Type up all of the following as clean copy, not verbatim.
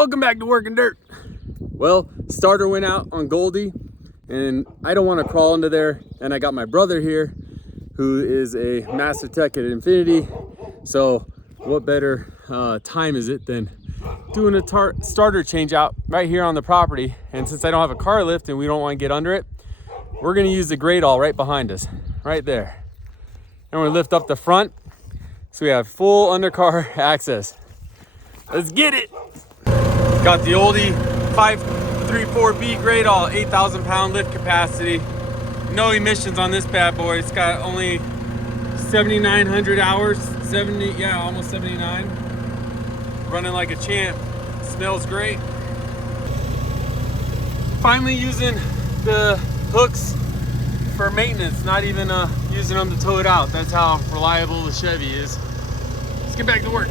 Welcome back to Working Dirt. Well, starter went out on Goldie and I don't want to crawl into there, and I got my brother here who is a master tech at Infinity. So what better time is it than doing a starter change out right here on the property. And since I don't have a car lift and we don't want to get under it, we're going to use the grade all right behind us, right there. And we're going to lift up the front so we have full undercar access. Let's get it. Got the oldie 534B grade all, 8,000 pound lift capacity. No emissions on this bad boy. It's got only 7,900 hours, almost 79. Running like a champ. Smells great. Finally using the hooks for maintenance, not even using them to tow it out. That's how reliable the Chevy is. Let's get back to work.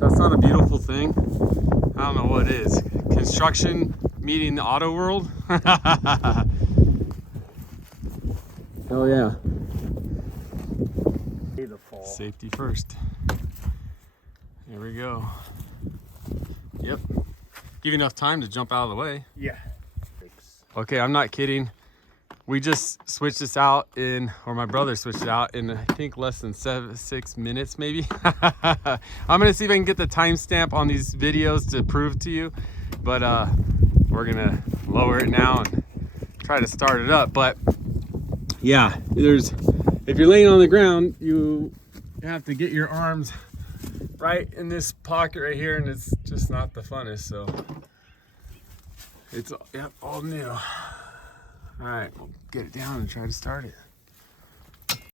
That's not a beautiful thing. I don't know what it is. Construction meeting the auto world. Hell yeah. Safety first. There we go. Yep. Give you enough time to jump out of the way. Yeah. Okay, I'm not kidding. We just switched this out in, or my brother switched it out in, I think, less than 6 minutes, maybe. I'm gonna see if I can get the timestamp on these videos to prove to you, but we're gonna lower it now and try to start it up. But yeah, if you're laying on the ground, you have to get your arms right in this pocket right here, and it's just not the funnest. So it's all new. All right, we'll get it down and try to start it.